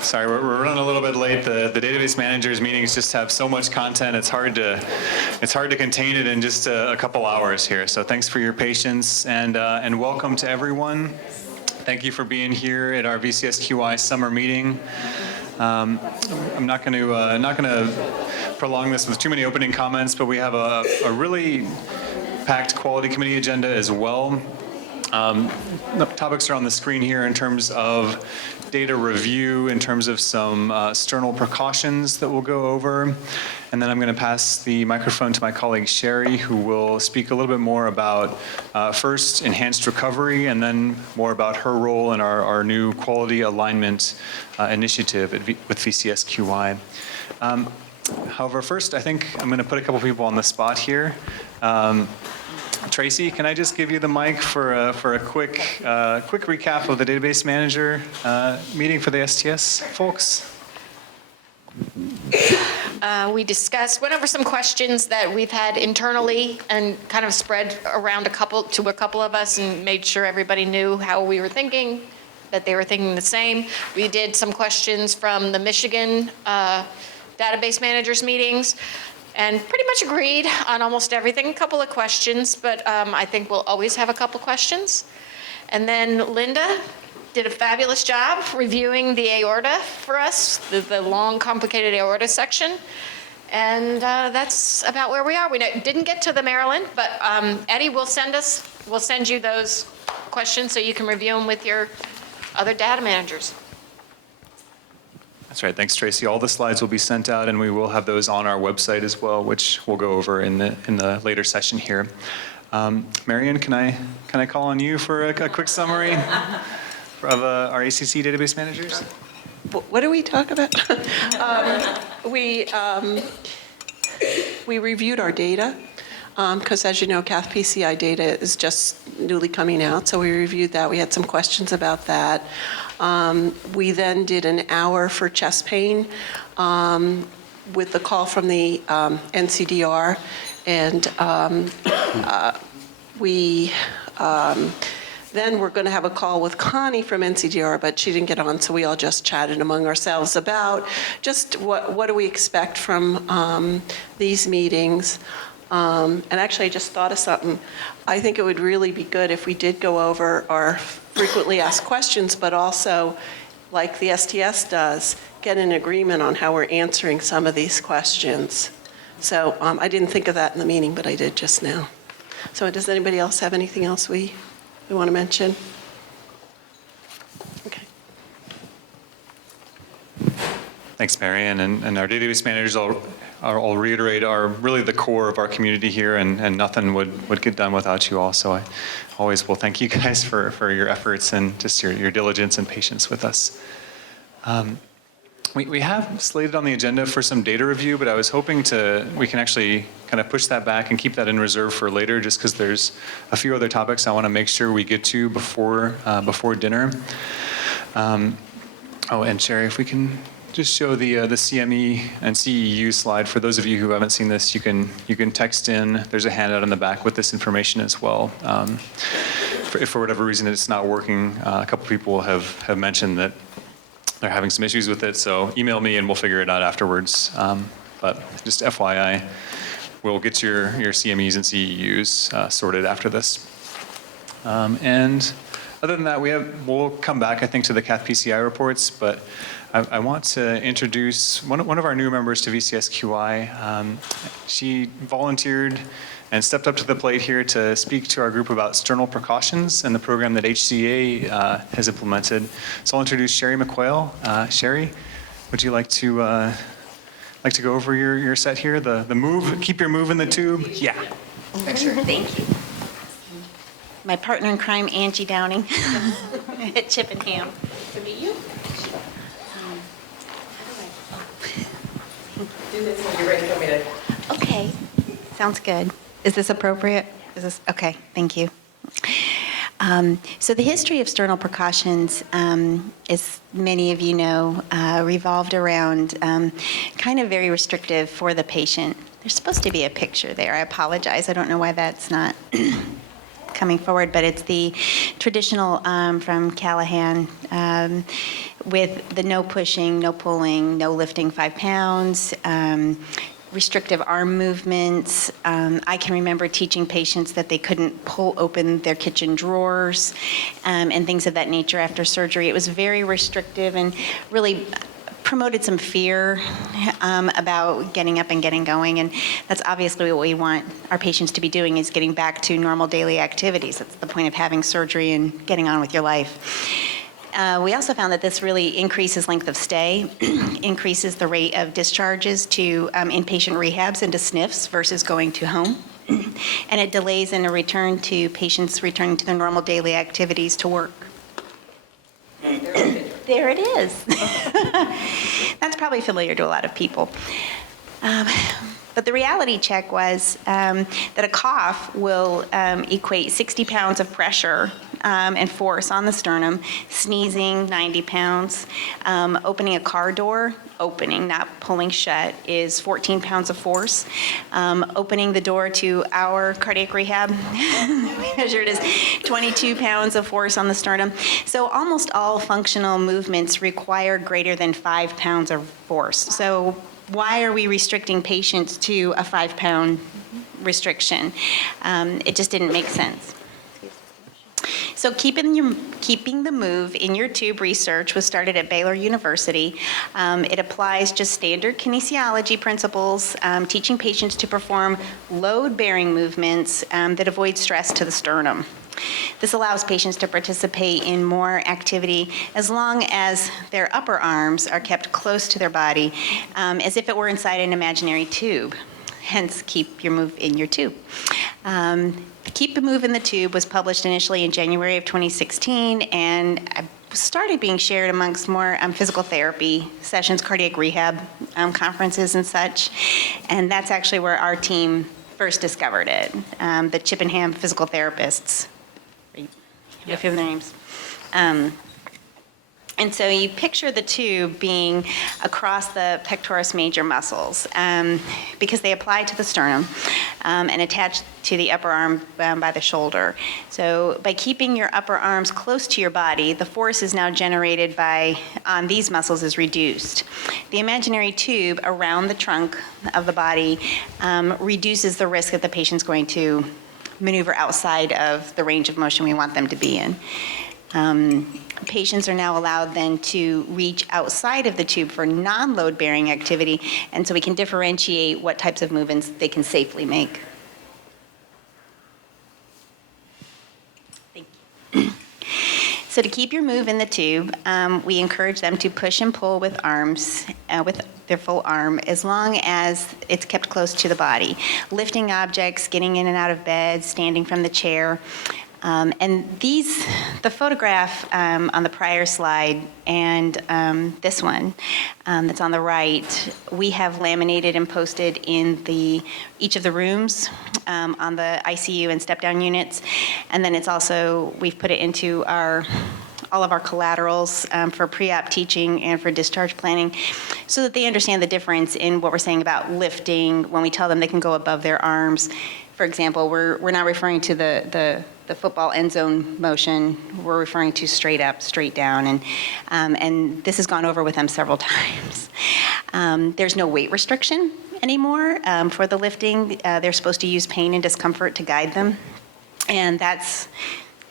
Sorry, we're running a little bit late. The database managers meetings just have so much content. It's hard to contain it in just a couple hours here. So thanks for your patience and welcome to everyone. Thank you for being here at our VCSQI summer meeting. I'm not going to prolong this with too many opening comments, but we have a really packed quality committee agenda as well. The topics are on the screen here in terms of data review, in terms of some external precautions that we'll go over. And then I'm going to pass the microphone to my colleague Sherry, who will speak a little bit more about first enhanced recovery and then more about her role in our new quality alignment initiative with VCSQI. However, first I think I'm going to put a couple people on the spot here. Tracy, can I just give you the mic for a quick recap of the database manager meeting for the STS folks? We went over some questions that we've had internally and kind of spread around to a couple of us and made sure everybody knew how we were thinking, that they were thinking the same. We did some questions from the Michigan database managers meetings, and pretty much agreed on almost everything. A couple of questions, but I think we'll always have a couple questions. And then Linda did a fabulous job reviewing the aorta for us, the long, complicated aorta section. And that's about where we are. We didn't get to the Maryland, but Eddie will send you those questions so you can review them with your other data managers. That's right. Thanks, Tracy. All the slides will be sent out, and we will have those on our website as well, which we'll go over in the later session here. Marion, can I call on you for a quick summary of our ACC Database Managers? What do we talk about? We reviewed our data because, as you know, cath PCI data is just newly coming out, so we reviewed that. We had some questions about that. We then did an hour for chest pain with the call from the NCDR, and then we're going to have a call with Connie from NCDR, but she didn't get on, so we all just chatted among ourselves about just what do we expect from these meetings. And actually, I just thought of something. I think it would really be good if we did go over our frequently asked questions, but also, like the STS does, get an agreement on how we're answering some of these questions. So I didn't think of that in the meeting, but I did just now. So does anybody else have anything else we want to mention? Okay. Thanks, Marion. And our database managers, I'll reiterate, are really the core of our community here, and nothing would get done without you all. So I always will thank you guys for your efforts and just your diligence and patience with us. We have slated on the agenda for some data review, but I was hoping we can actually kind of push that back and keep that in reserve for later, just because there's a few other topics I want to make sure we get to before dinner. And Sherry, if we can just show the CME and CEU slide. For those of you who haven't seen this, you can text in. There's a handout in the back with this information as well. If for whatever reason it's not working, a couple people have mentioned that they're having some issues with it, so email me and we'll figure it out afterwards. But just FYI, we'll get your CMEs and CEUs sorted after this. And other than that, we'll come back, I think, to the cath PCI reports, but I want to introduce one of our new members to VCSQI. She volunteered and stepped up to the plate here to speak to our group about external precautions and the program that HCA has implemented. So I'll introduce Sherry McQuail. Sherry, would you like to go over your set here? The move, keep your move in the tube. Yeah. Sure. Thank you. My partner in crime, Angie Downing, at Chippenham. To meet you. Do this when you're ready for me to. Okay, sounds good. Is this appropriate? Okay? Thank you. So the history of external precautions, as many of you know, revolved around kind of very restrictive for the patient. There's supposed to be a picture there. I apologize. I don't know why that's not. coming forward, but it's the traditional from Callahan with the no pushing, no pulling, no lifting 5 pounds, restrictive arm movements. I can remember teaching patients that they couldn't pull open their kitchen drawers and things of that nature after surgery. It was very restrictive and really promoted some fear about getting up and getting going, and that's obviously what we want our patients to be doing, is getting back to normal daily activities. That's the point of having surgery and getting on with your life. We also found that this really increases length of stay, increases the rate of discharges to inpatient rehabs and to SNFs versus going to home, and it delays in a return to patients returning to their normal daily activities to work. There it is. That's probably familiar to a lot of people. But the reality check was that a cough will equate 60 pounds of pressure and force on the sternum, sneezing 90 pounds, opening a car door, opening, not pulling shut, is 14 pounds of force. Opening the door to our cardiac rehab, we measured as 22 pounds of force on the sternum. So almost all functional movements require greater than 5 pounds of force. So why are we restricting patients to a 5-pound restriction? It just didn't make sense. So keeping the move in your tube research was started at Baylor University. It applies just standard kinesiology principles, teaching patients to perform load-bearing movements that avoid stress to the sternum. This allows patients to participate in more activity as long as their upper arms are kept close to their body, as if it were inside an imaginary tube. Hence, keep your move in your tube. Keep the Move in the Tube was published initially in January of 2016 and started being shared amongst more physical therapy sessions, cardiac rehab conferences and such. And that's actually where our team first discovered it, the Chippenham physical therapists. A few of their names. And so you picture the tube being across the pectoris major muscles because they apply to the sternum and attach to the upper arm by the shoulder. So by keeping your upper arms close to your body, the force is now generated on these muscles is reduced. The imaginary tube around the trunk of the body reduces the risk that the patient's going to maneuver outside of the range of motion we want them to be in. Patients are now allowed then to reach outside of the tube for non-load bearing activity, and so we can differentiate what types of movements they can safely make. Thank you. So to keep your move in the tube, we encourage them to push and pull with arms, with their full arm, as long as it's kept close to the body. Lifting objects, getting in and out of bed, standing from the chair. And the photograph on the prior slide and this one that's on the right, we have laminated and posted in each of the rooms on the ICU and step-down units. And then we've put it into all of our collaterals for pre-op teaching and for discharge planning so that they understand the difference in what we're saying about lifting when we tell them they can go above their arms. For example, we're not referring to the football end zone motion. We're referring to straight up, straight down, and this has gone over with them several times. There's no weight restriction anymore for the lifting. They're supposed to use pain and discomfort to guide them, and that's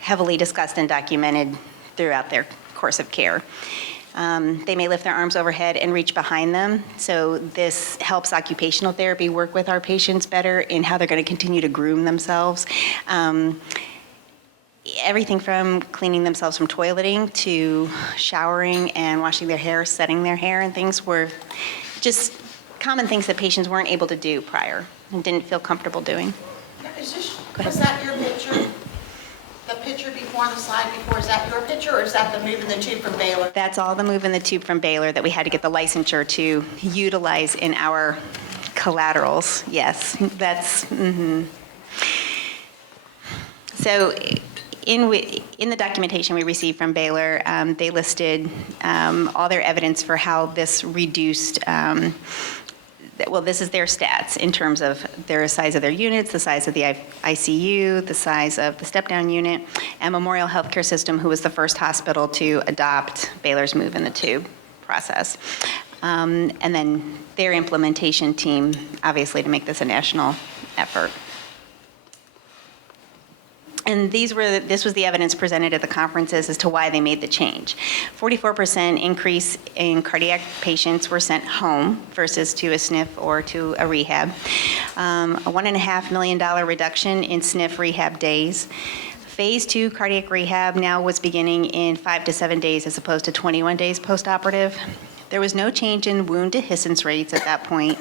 heavily discussed and documented throughout their course of care. They may lift their arms overhead and reach behind them. So this helps occupational therapy work with our patients better in how they're going to continue to groom themselves. Everything from cleaning themselves from toileting to showering and washing their hair, setting their hair, and things were just common things that patients weren't able to do prior and didn't feel comfortable doing. Was that your picture? The picture before on the slide before, is that your picture or is that the Move in the Tube from Baylor? That's all the Move in the Tube from Baylor that we had to get the licensure to utilize in our collaterals. Yes, that's, So in the documentation we received from Baylor, they listed all their evidence for how this reduced well, this is their stats in terms of their size of their units, the size of the ICU, the size of the step-down unit, and Memorial Healthcare System, who was the first hospital to adopt Baylor's move in the tube process. And then their implementation team, obviously, to make this a national effort. And this was the evidence presented at the conferences as to why they made the change. 44% increase in cardiac patients were sent home versus to a SNF or to a rehab. A $1.5 million reduction in SNF rehab days. Phase 2 cardiac rehab now was beginning in 5 to 7 days as opposed to 21 days postoperative. There was no change in wound dehiscence rates at that point.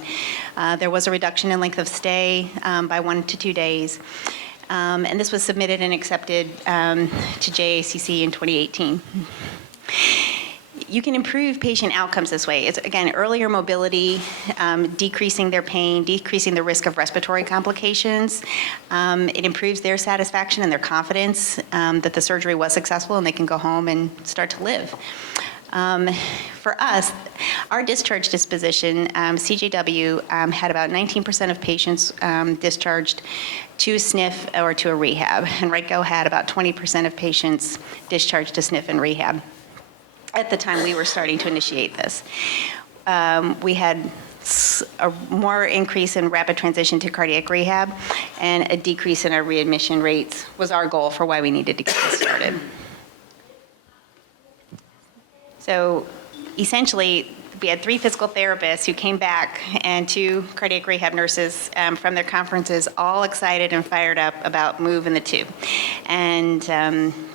There was a reduction in length of stay by 1 to 2 days. And this was submitted and accepted to JACC in 2018. You can improve patient outcomes this way. It's, again, earlier mobility, decreasing their pain, decreasing the risk of respiratory complications. It improves their satisfaction and their confidence that the surgery was successful and they can go home and start to live. For us, our discharge disposition, CJW had about 19% of patients discharged to SNF or to a rehab, and RightGo had about 20% of patients discharged to SNF and rehab at the time we were starting to initiate this. We had a more increase in rapid transition to cardiac rehab, and a decrease in our readmission rates was our goal for why we needed to get this started. So essentially, we had 3 physical therapists who came back and 2 cardiac rehab nurses from their conferences, all excited and fired up about Move in the Tube. And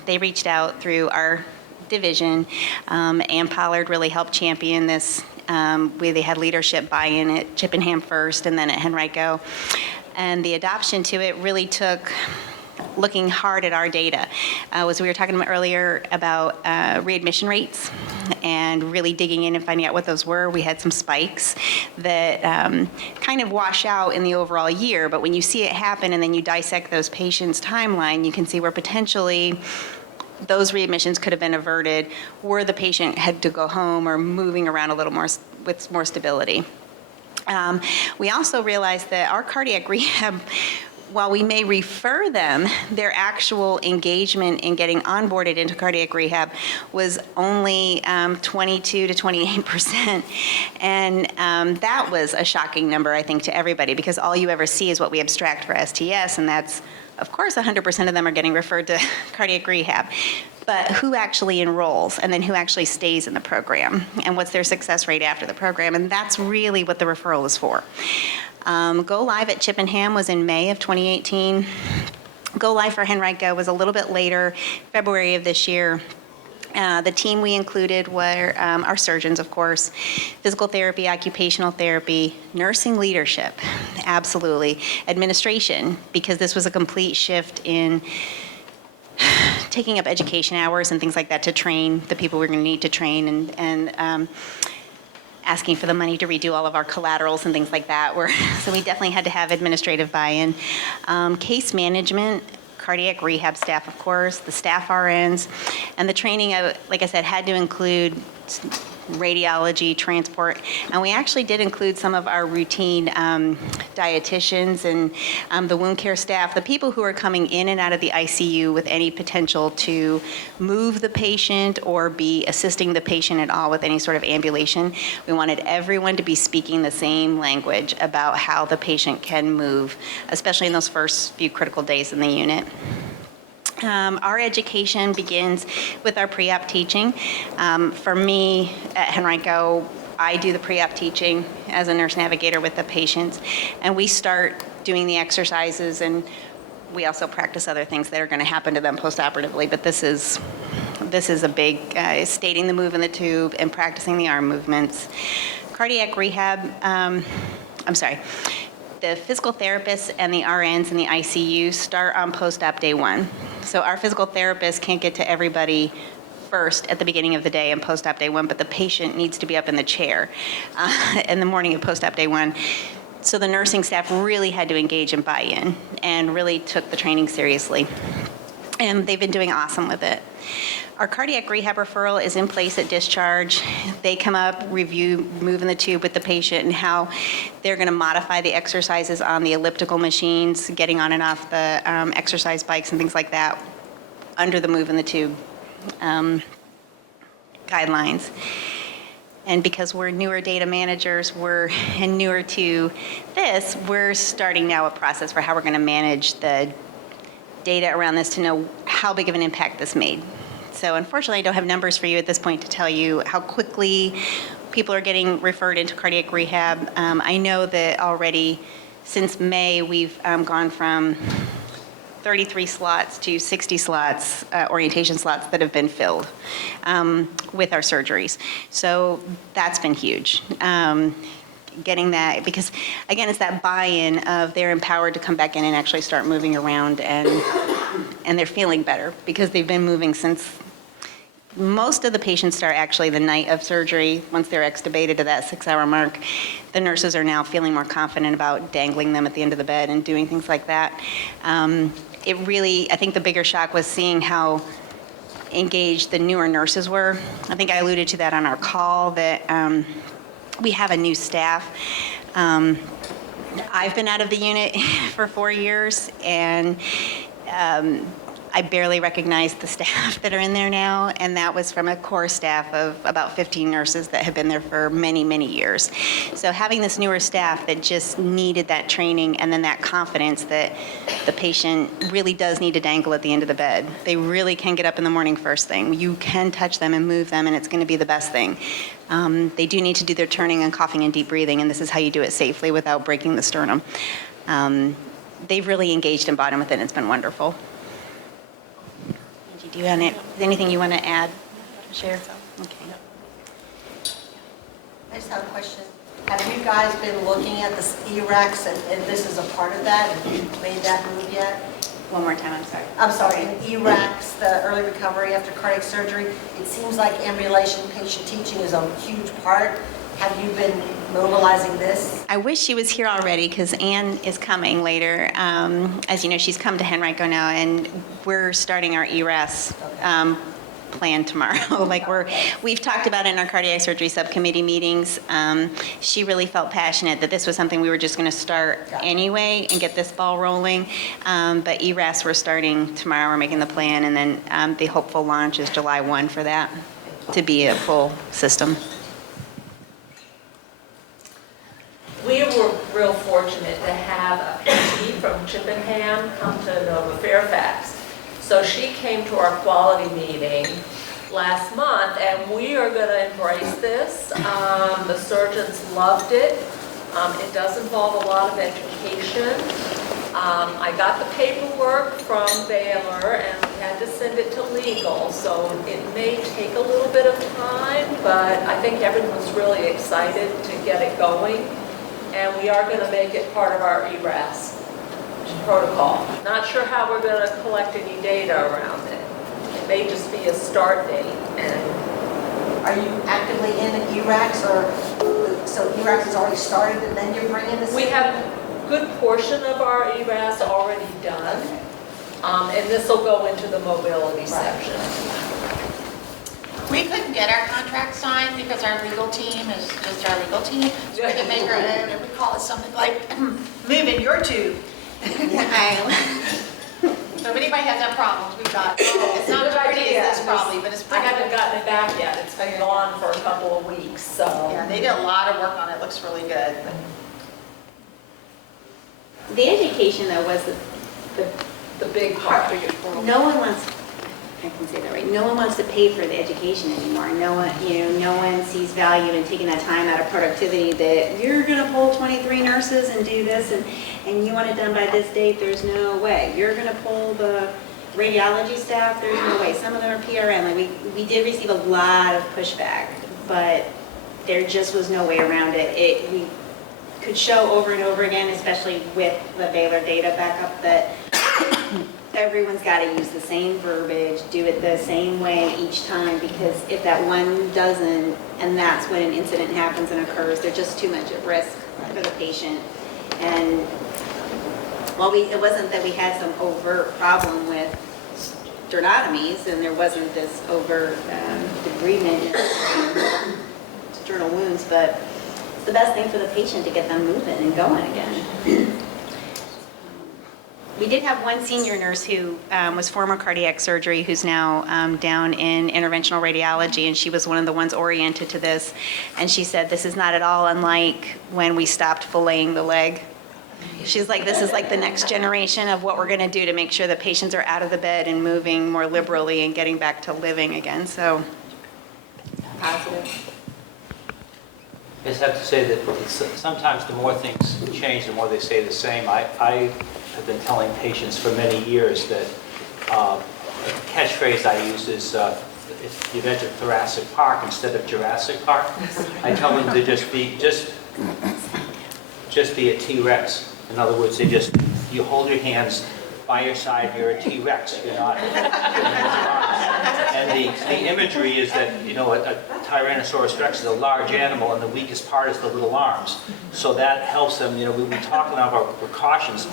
they reached out through our division. Ann Pollard really helped champion this. They had leadership buy-in at Chippenham first and then at Henrico. And the adoption to it really took looking hard at our data. We were talking earlier about readmission rates and really digging in and finding out what those were. We had some spikes that kind of wash out in the overall year, but when you see it happen and then you dissect those patients' timeline, you can see where potentially those readmissions could have been averted were the patient had to go home or moving around a little more with more stability. We also realized that our cardiac rehab, while we may refer them, their actual engagement in getting onboarded into cardiac rehab was only 22 to 28%. And that was a shocking number, I think, to everybody, because all you ever see is what we abstract for STS, and that's, of course, 100% of them are getting referred to cardiac rehab. But who actually enrolls, and then who actually stays in the program, and what's their success rate after the program, and that's really what the referral is for. Go live at Chippenham was in May of 2018. Go live for Henrico was a little bit later, February of this year. The team we included were our surgeons, of course, physical therapy, occupational therapy, nursing leadership, absolutely, administration, because this was a complete shift in taking up education hours and things like that to train the people we're going to need to train, and asking for the money to redo all of our collaterals and things like that. So we definitely had to have administrative buy-in. Case management, cardiac rehab staff, of course, the staff RNs, and the training, like I said, had to include radiology, transport, and we actually did include some of our routine dietitians and the wound care staff, the people who are coming in and out of the ICU with any potential to move the patient or be assisting the patient at all with any sort of ambulation. We wanted everyone to be speaking the same language about how the patient can move, especially in those first few critical days in the unit. Our education begins with our pre-op teaching. For me, at Henrico, I do the pre-op teaching as a nurse navigator with the patients, and we start doing the exercises, and we also practice other things that are going to happen to them postoperatively, but this is a big, stating the move in the tube and practicing the arm movements. Cardiac rehab, the physical therapists and the RNs in the ICU start on post-op day 1. So our physical therapists can't get to everybody first at the beginning of the day and post-op day 1, but the patient needs to be up in the chair in the morning of post-op day 1. So the nursing staff really had to engage and buy in and really took the training seriously. and they've been doing awesome with it. Our cardiac rehab referral is in place at discharge. They come up, review moving the tube with the patient and how they're going to modify the exercises on the elliptical machines, getting on and off the exercise bikes and things like that under the moving the tube guidelines. And because we're newer data managers, and newer to this, we're starting now a process for how we're going to manage the data around this to know how big of an impact this made. So unfortunately, I don't have numbers for you at this point to tell you how quickly people are getting referred into cardiac rehab. I know that already since May, we've gone from 33 slots to 60 slots, orientation slots that have been filled with our surgeries. So that's been huge. Getting that, because again, it's that buy-in of they're empowered to come back in and actually start moving around, and they're feeling better because they've been moving since. Most of the patients start actually the night of surgery. Once they're extubated to that 6-hour mark, the nurses are now feeling more confident about dangling them at the end of the bed and doing things like that. It really, I think the bigger shock was seeing how engaged the newer nurses were. I think I alluded to that on our call, that we have a new staff. I've been out of the unit for 4 years, and I barely recognize the staff that are in there now, and that was from a core staff of about 15 nurses that have been there for many, many years. So having this newer staff that just needed that training and then that confidence that the patient really does need to dangle at the end of the bed. They really can get up in the morning first thing. You can touch them and move them, and it's going to be the best thing. They do need to do their turning and coughing and deep breathing, and this is how you do it safely without breaking the sternum. They've really engaged and bought in with it, and it's been wonderful. Do you have anything you want to add, share? Okay. I just have a question. Have you guys been looking at this EREX, and this is a part of that? Have you made that move yet? One more time, I'm sorry. I'm sorry, in EREX, the early recovery after cardiac surgery, it seems like ambulation patient teaching is a huge part. Have you been mobilizing this? I wish she was here already because Anne is coming later. As you know, she's come to Henrico now, and we're starting our ERAS plan tomorrow. We've talked about it in our cardiac surgery subcommittee meetings. She really felt passionate that this was something we were just going to start anyway and get this ball rolling. But ERAS we're starting tomorrow. We're making the plan, and then the hopeful launch is July 1 for that to be a full system. We were real fortunate to have a PT from Chippenham come to Nova Fairfax. So she came to our quality meeting last month, and we are going to embrace this. The surgeons loved it. It does involve a lot of education. I got the paperwork from Baylor, and we had to send it to legal, so it may take a little bit of time, but I think everyone's really excited to get it going. And we are going to make it part of our ERAS protocol. Not sure how we're going to collect any data around it. It may just be a start date. And Are you actively in an EREX, or so EREX has already started and then you're bringing this? we have a good portion of our ERAS already done, and this will go into the mobility section. We couldn't get our contract signed because our legal team is just our legal team. So we can make our own, and we call it something like moving your tube. So if anybody has that problem, we've got, it's not as pretty as this probably, but it's I pretty. haven't gotten it back yet. It's been gone for a couple of weeks, so. Yeah, they did a lot of work on it. Looks really good. The education, though, was The big part. no one wants, I can say that right, no one wants to pay for the education anymore. No one sees value in taking that time out of productivity that you're going to pull 23 nurses and do this, and you want it done by this date, there's no way. You're going to pull the radiology staff, there's no way. Some of them are PRN. We did receive a lot of pushback, but there just was no way around it. We could show over and over again, especially with the Baylor data backup, that everyone's got to use the same verbiage, do it the same way each time, because if that one doesn't, and that's when an incident happens and occurs, they're just too much at risk for the patient. And while it wasn't that we had some overt problem with sternotomies, and there wasn't this overt debridement in external wounds, but it's the best thing for the patient to get them moving and going again. We did have one senior nurse who was former cardiac surgery, who's now down in interventional radiology, and she was one of the ones oriented to this. And she said, this is not at all unlike when we stopped filleting the leg. She's like, this is like the next generation of what we're going to do to make sure that patients are out of the bed and moving more liberally and getting back to living again. So, positive. I just have to say that sometimes the more things change, the more they stay the same. I have been telling patients for many years that a catchphrase I use is, if you've entered Thoracic Park instead of Jurassic Park, I tell them to just be a T-Rex. In other words, you hold your hands by your side, you're a T-Rex, you're not. And the imagery is that, a Tyrannosaurus Rex is a large animal and the weakest part is the little arms. So that helps them, we've been talking about precautions,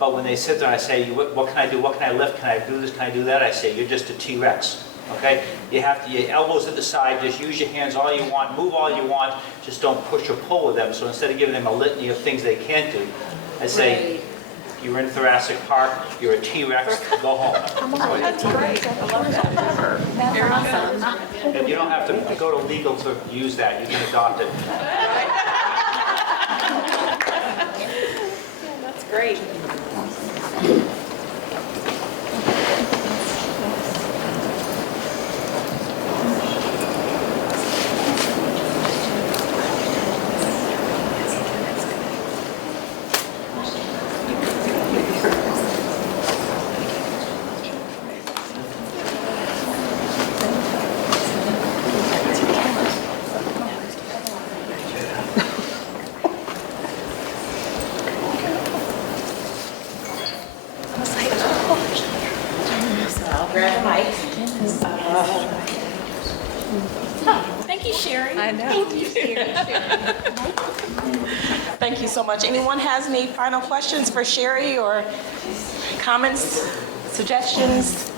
but when they sit there and I say, what can I do, what can I lift, can I do this, can I do that, I say, you're just a T-Rex. Okay? You have to, your elbows at the side, just use your hands all you want, move all you want, just don't push or pull with them. So instead of giving them a litany of things they can't do, I say, you're in Thoracic Park, you're a T-Rex, go home. That's great. I love that. You're awesome. And you don't have to go to legal to use that, you can adopt it. That's great. Grab the mic. Thank you, Sherry. I know. Thank you so much. Anyone has any final questions for Sherry or comments, suggestions?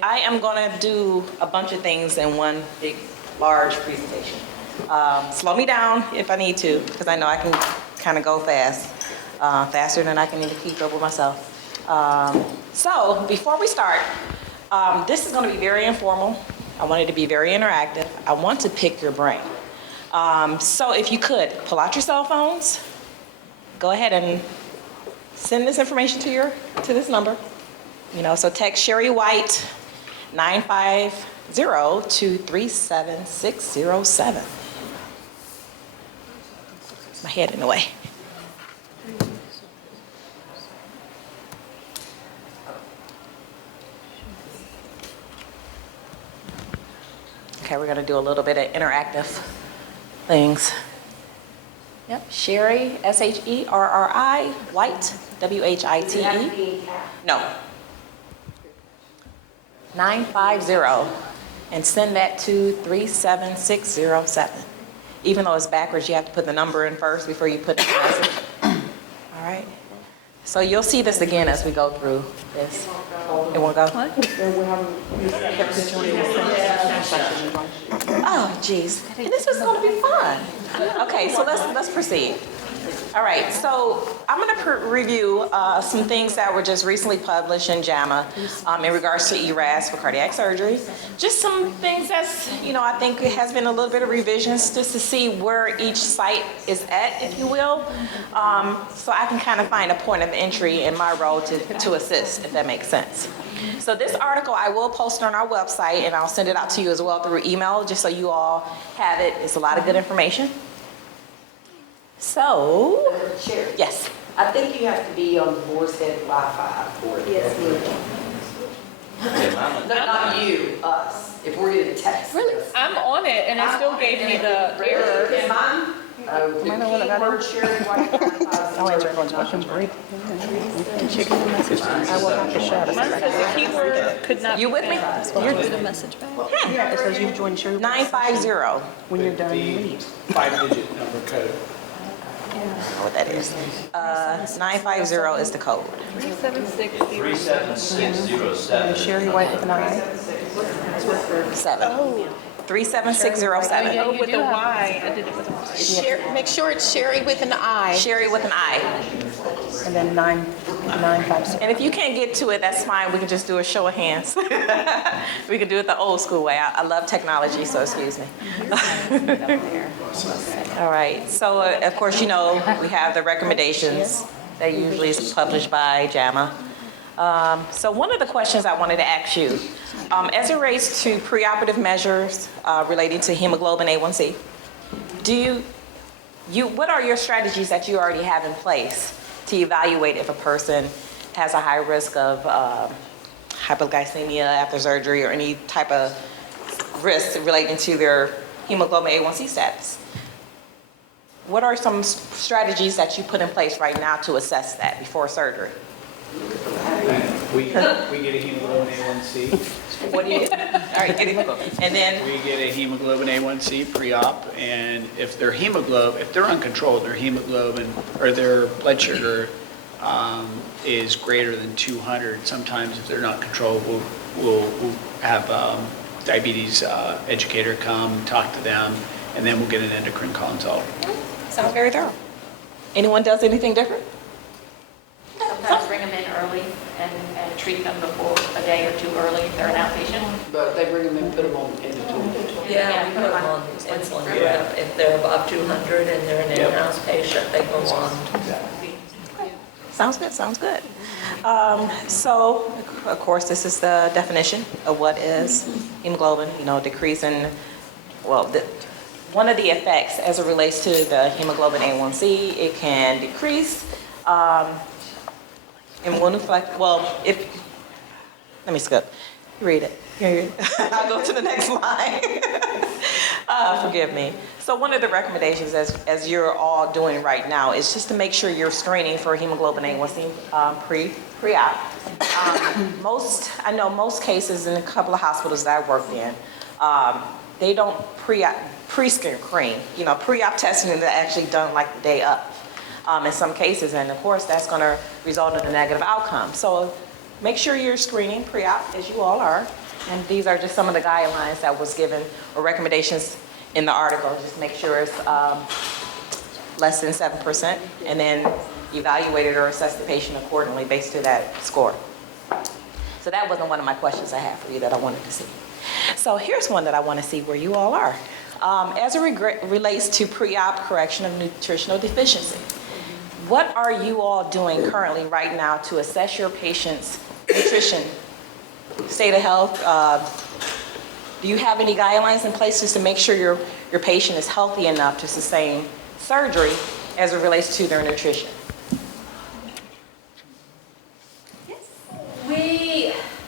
I am going to do a bunch of things in one big, large presentation. Slow me down if I need to, because I know I can kind of go fast, faster than I can even keep up with myself. So before we start, this is going to be very informal. I want it to be very interactive. I want to pick your brain. So if you could, pull out your cell phones, go ahead and send this information to this number. So text Sherry White 950-237-607. My head in the way. Okay, we're gonna do a little bit of interactive things. Yep, Sherry, S-H-E-R-R-I, White, W-H-I-T-E. No. 950, and send that to 37607. Even though it's backwards, you have to put the number in first before you put the message. All right. So you'll see this again as we go through this. It won't go? What? Oh, geez. And this is going to be fun. Okay, so let's proceed. All right, so I'm going to review some things that were just recently published in JAMA in regards to ERAS for cardiac surgery. Just some things that's, I think it has been a little bit of revisions just to see where each site is at, if you will. So I can kind of find a point of entry in my role to assist, if that makes sense. So this article I will post on our website, and I'll send it out to you as well through email, just so you all have it. It's a lot of good information. So, Sherry, yes. I think you have to be on the board's head Wi-Fi for it. Yes, ma'am. No, not you, us. If we're getting text. Really? I'm on it, and it still gave me the error. Is mine? Oh, the keyword Sherry White. I'll answer everyone's questions. The keyword could not. You with me? You're the message back. Yeah, it says you've joined Sherry. 950. When you're done, you leave. 5-digit number code. know what that is. 950 is the code. 37607. Sherry White with an I. 7. 37607. Oh, with a Y. I did it with a Y. Make sure it's Sherry with an I. Sherry with an I. And then 956. And if you can't get to it, that's fine. We can just do a show of hands. We can do it the old school way. I love technology, so excuse me. All right. So, of course, you know, we have the recommendations that usually is published by JAMA. So one of the questions I wanted to ask you, as it relates to preoperative measures relating to hemoglobin A1C, what are your strategies that you already have in place to evaluate if a person has a high risk of hypoglycemia after surgery or any type of risk relating to their hemoglobin A1C status? What are some strategies that you put in place right now to assess that before surgery? We get a hemoglobin A1C. What do you, all right, get hemoglobin. And then, We get a hemoglobin A1C pre-op, and if they're uncontrolled, their hemoglobin or their blood sugar is greater than 200. Sometimes if they're not controlled, we'll have diabetes educator come, talk to them, and then we'll get an endocrine consult. sounds very thorough. Anyone does anything different? Sometimes bring them in early and treat them before a day or two early if they're an outpatient. But they bring them in, put them on inventory. Yeah, we put them on insulin drip. If they're above 200 and they're an in-house patient, they go on. Sounds good, sounds good. So, of course, this is the definition of what is hemoglobin, decrease in, one of the effects as it relates to the hemoglobin A1C, it can decrease let me skip. Read it. I'll go to the next line. Forgive me. So one of the recommendations as you're all doing right now is just to make sure you're screening for hemoglobin A1C pre-op. I know most cases in a couple of hospitals that I worked in, they don't pre-screen. Pre-op testing is actually done like the day up. In some cases, and of course that's going to result in a negative outcome. So make sure you're screening pre-op, as you all are, and these are just some of the guidelines that was given or recommendations in the article. Just make sure it's less than 7%, and then evaluate it or assess the patient accordingly based on that score. So that wasn't one of my questions I had for you that I wanted to see. So here's one that I want to see where you all are. As it relates to pre-op correction of nutritional deficiency, what are you all doing currently right now to assess your patient's nutrition, state of health? Do you have any guidelines in place just to make sure your patient is healthy enough to sustain surgery as it relates to their nutrition?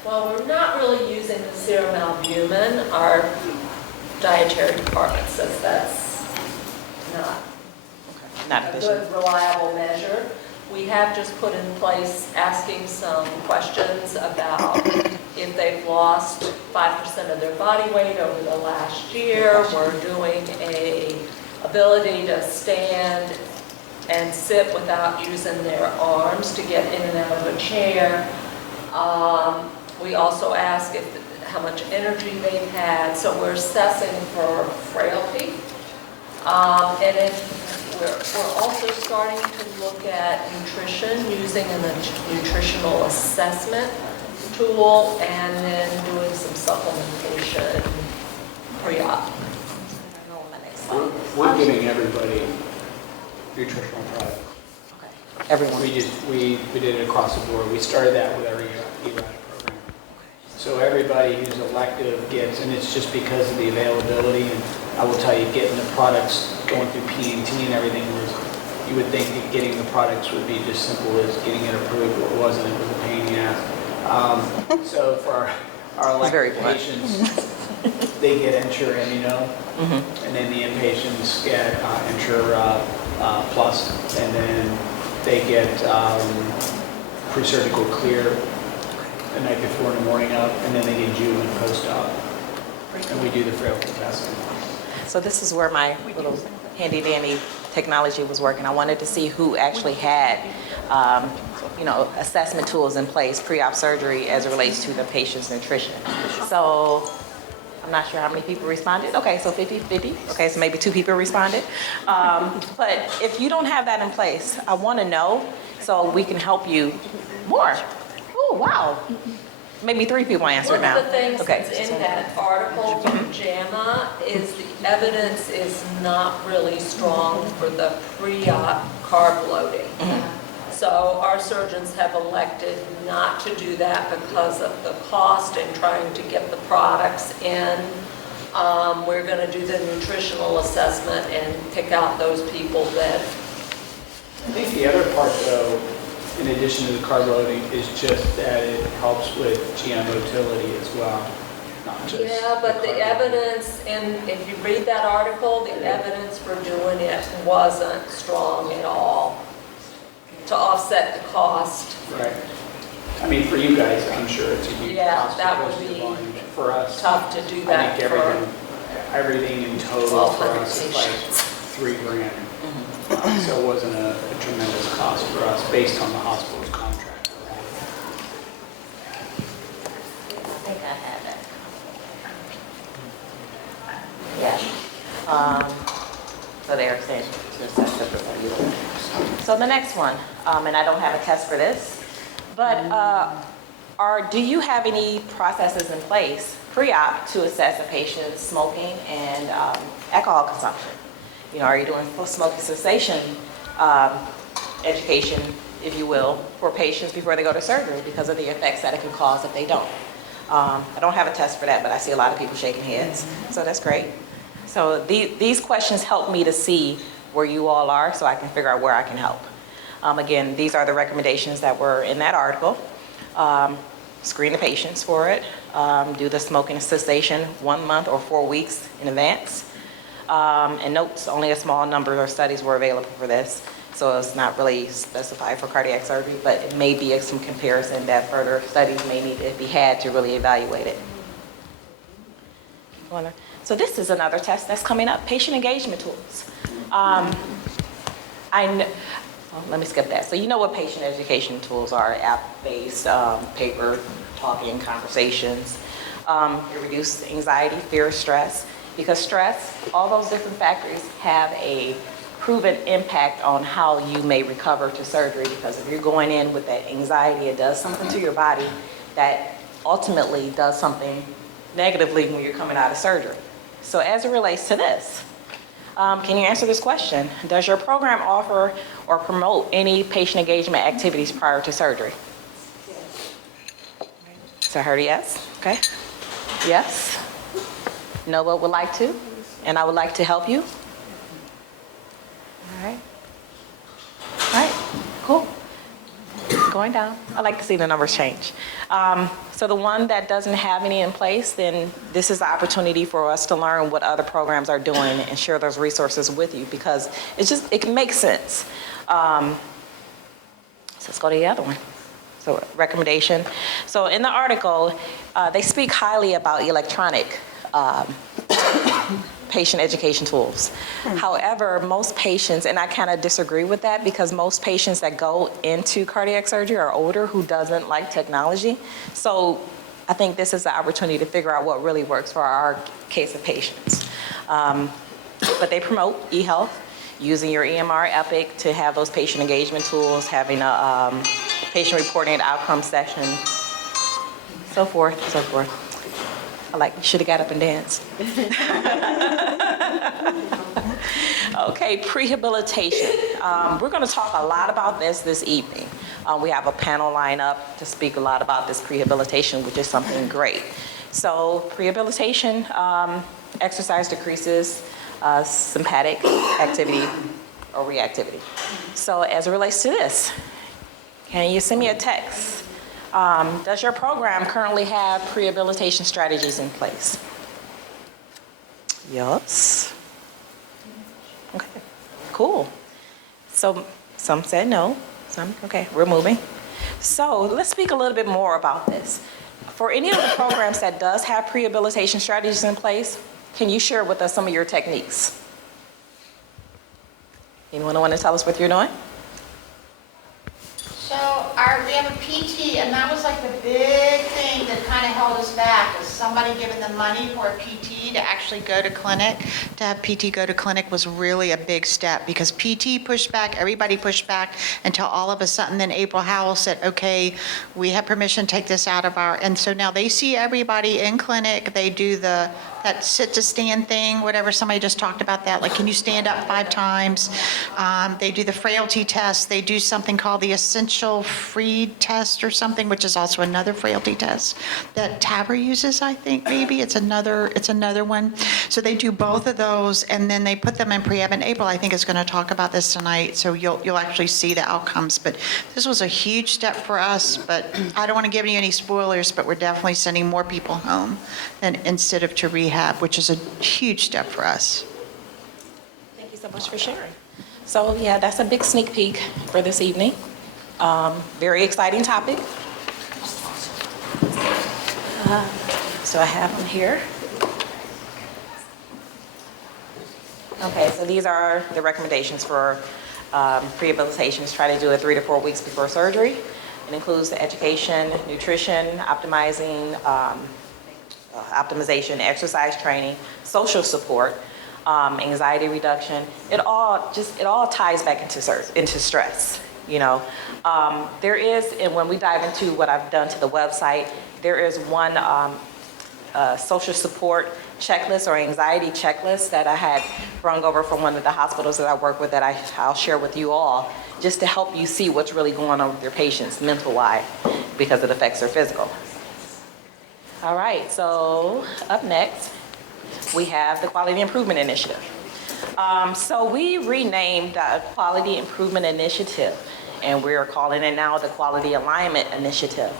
We're not really using the serum albumin. Our dietary department says that's not a good, reliable measure. We have just put in place asking some questions about if they've lost 5% of their body weight over the last year. We're doing a ability to stand and sit without using their arms to get in and out of a chair. We also ask how much energy they've had, so we're assessing for frailty. And then we're also starting to look at nutrition using a nutritional assessment tool, and then doing some supplementation pre-op. We're giving everybody nutritional products. Everyone. We did it across the board. We started that with our ERAD program. So everybody who's elective gets, and it's just because of the availability, and I will tell you, getting the products, going through P&T and everything, you would think that getting the products would be just simple as getting it approved, but it wasn't. It was a pain in the ass. So for our elective patients, they get Ensure Immuno, and then the inpatients get Ensure Plus, and then they get pre-surgical clear the night before and the morning of, and then they get Juve post-op. And we do the frailty testing. So this is where my little handy dandy technology was working. I wanted to see who actually had, assessment tools in place pre-op surgery as it relates to the patient's nutrition. So I'm not sure how many people responded. Okay, so 50-50. Okay, so maybe 2 people responded. But if you don't have that in place, I want to know so we can help you more. Oh, wow. Maybe 3 people answered now. One of the things Okay. that's in that article from JAMA is the evidence is not really strong for the pre-op carb loading. So our surgeons have elected not to do that because of the cost and trying to get the products in. We're going to do the nutritional assessment and pick out those people that. I think the other part, though, in addition to the carb loading, is just that it helps with GM motility as well, not just. Yeah, but the carb. evidence, and if you read that article, the evidence for doing it wasn't strong at all to offset the cost. Right. I mean, for you guys, I'm sure it's a huge Yeah, cost. that because would of the be volume. For us, Tough to do that I think for everything in total for 1,200 us is like patients. $3,000. So it wasn't a tremendous cost for us based on the hospital's contract. I think I had that. Yeah. So they're saying to assess the. So the next one, and I don't have a test for this, but do you have any processes in place pre-op to assess a patient's smoking and alcohol consumption? Are you doing smoking cessation education, if you will, for patients before they go to surgery because of the effects that it can cause if they don't? I don't have a test for that, but I see a lot of people shaking heads, so that's great. So these questions help me to see where you all are so I can figure out where I can help. Again, these are the recommendations that were in that article. Screen the patients for it, do the smoking cessation 1 month or 4 weeks in advance. And notes, only a small number of studies were available for this, so it's not really specified for cardiac surgery, but it may be some comparison that further studies may need to be had to really evaluate it. So this is another test that's coming up, patient engagement tools. Let me skip that. So you know what patient education tools are, app-based, paper, talking, conversations. It reduces anxiety, fear, stress. Because stress, all those different factors have a proven impact on how you may recover to surgery. Because if you're going in with that anxiety, it does something to your body that ultimately does something negatively when you're coming out of surgery. So as it relates to this, can you answer this question? Does your program offer or promote any patient engagement activities prior to surgery? Yes. So I heard a yes, okay. Yes. Nova would like to, and I would like to help you. All right, cool. Going down. I like to see the numbers change. So the one that doesn't have any in place, then this is the opportunity for us to learn what other programs are doing and share those resources with you because it can make sense. So let's go to the other one. So recommendation. So in the article, they speak highly about electronic patient education tools. However, most patients, and I kind of disagree with that because most patients that go into cardiac surgery are older who doesn't like technology. So I think this is the opportunity to figure out what really works for our case of patients. But they promote e-health, using your EMR Epic to have those patient engagement tools, having a patient reporting and outcome session, so forth, so forth. You should have got up and danced. Okay, prehabilitation. We're going to talk a lot about this evening. We have a panel lined up to speak a lot about this prehabilitation, which is something great. So prehabilitation, exercise decreases sympathetic activity or reactivity. So as it relates to this, can you send me a text? Does your program currently have prehabilitation strategies in place? Yes. Okay, cool. So some said no, okay, we're moving. So let's speak a little bit more about this. For any of the programs that does have prehabilitation strategies in place, can you share with us some of your techniques? Anyone want to tell us what you're doing? So we have a PT, and that was like the big thing that kind of held us back, was somebody giving the money for a PT to actually go to clinic. To have PT go to clinic was really a big step, because PT pushed back, everybody pushed back, until all of a sudden then April Howell said, okay, we have permission to take this out of our, and so now they see everybody in clinic, they do that sit to stand thing, whatever, somebody just talked about that, like, can you stand up 5 times? They do the frailty test, they do something called the Essential Freed test or something, which is also another frailty test that TAVR uses, I think, maybe, it's another one. So they do both of those, and then they put them in prehab, and April, I think, is going to talk about this tonight, so you'll actually see the outcomes, but this was a huge step for us, but I don't want to give you any spoilers, but we're definitely sending more people home than instead of to rehab, which is a huge step for us. Thank you so much for sharing. So yeah, that's a big sneak peek for this evening. Very exciting topic. So I have them here. Okay, so these are the recommendations for rehabilitation. Try to do it 3 to 4 weeks before surgery. It includes the education, nutrition, optimization, exercise training, social support, anxiety reduction. It all ties back into stress. You know, there is, and when we dive into what I've done to the website, there is one social support checklist or anxiety checklist that I had brung over from one of the hospitals that I work with that I'll share with you all, just to help you see what's really going on with your patients mental-wise, because it affects their physical. All right, so up next, we have the Quality Improvement Initiative. So we renamed the Quality Improvement Initiative, and we're calling it now the Quality Alignment Initiative.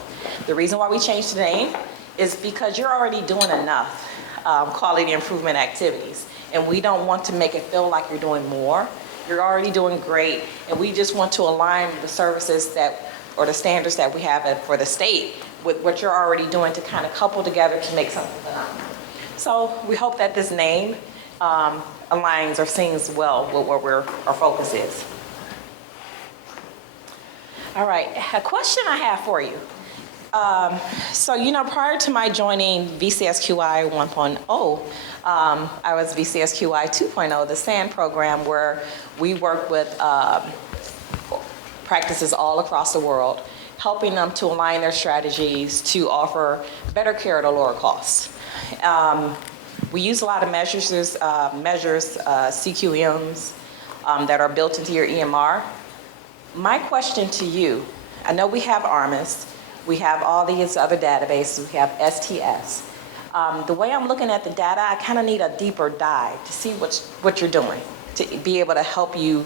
The reason why we changed the name is because you're already doing enough quality improvement activities, and we don't want to make it feel like you're doing more. You're already doing great, and we just want to align the services or the standards that we have for the state with what you're already doing to kind of couple together to make something phenomenal. So we hope that this name aligns or sings well with what our focus is. All right, a question I have for you. So, you know, prior to my joining VCSQI 1.0, I was VCSQI 2.0, the SAN program, where we work with practices all across the world, helping them to align their strategies to offer better care at a lower cost. We use a lot of measures, CQMs that are built into your EMR. My question to you, I know we have Armas, we have all these other databases, we have STS. The way I'm looking at the data, I kind of need a deeper dive to see what you're doing, to be able to help you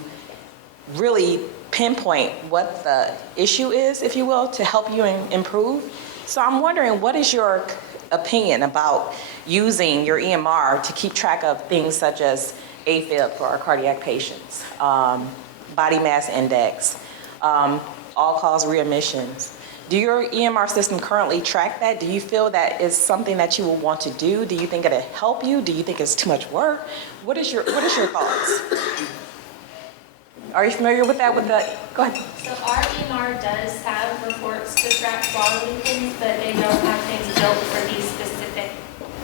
really pinpoint what the issue is, if you will, to help you improve. So I'm wondering, what is your opinion about using your EMR to keep track of things such as AFib for our cardiac patients, body mass index, all-cause readmissions? Do your EMR system currently track that? Do you feel that is something that you will want to do? Do you think it'll help you? Do you think it's too much work? What is your thoughts? Are you familiar with that? Go ahead. So our EMR does have reports to track quality things, but they don't have things built for these specific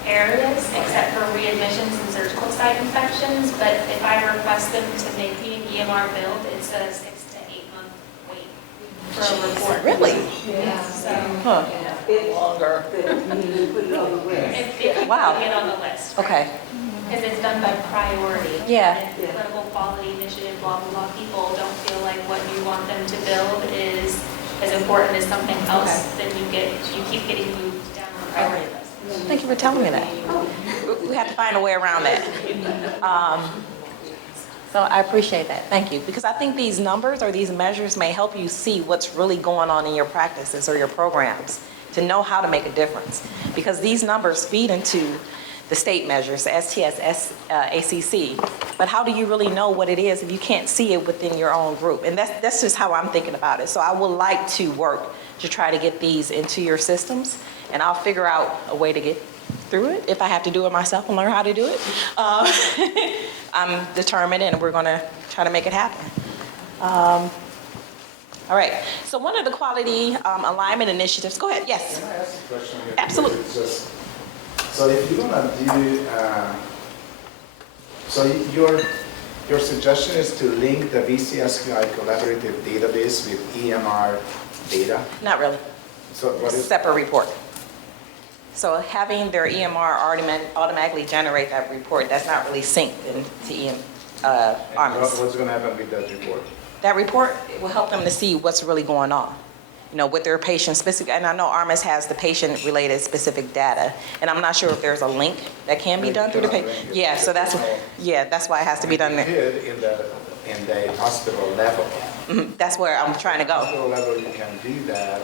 areas, except for readmissions and surgical site infections. But if I request them to make me an EMR build, it's a 6 to 8 month wait for a report. Really? Yeah. So A bit longer. if you Wow. put it on the list. Right? Okay. Because it's done by priority. Yeah. And if clinical quality initiative, blah, blah, blah, people don't feel like what you want them to build is as important as something else, then you keep getting moved down the priority list. Thank you for telling me that. We have to find a way around that. So I appreciate that. Thank you. Because I think these numbers or these measures may help you see what's really going on in your practices or your programs to know how to make a difference. Because these numbers feed into the state measures, the STS, ACC, but how do you really know what it is if you can't see it within your own group? And that's just how I'm thinking about it. So I would like to work to try to get these into your systems, and I'll figure out a way to get through it if I have to do it myself and learn how to do it. I'm determined, and we're going to try to make it happen. All right, so one of the quality alignment initiatives, go ahead, yes. Can I ask a question here? Absolutely. It's just, so if you're gonna do, so your suggestion is to link the VCSQI collaborative database with EMR data? Not really. So what is? Separate report. So having their EMR automatically generate that report, that's not really synced into Armas. What's gonna happen with that report? That report will help them to see what's really going on, you know, with their patient specific, and I know Armas has the patient-related specific data, and I'm not sure if there's a link that can be done through the patient. Yeah, so that's why it has to be done there. In the hospital level. That's where I'm trying to go. Hospital level, you can do that,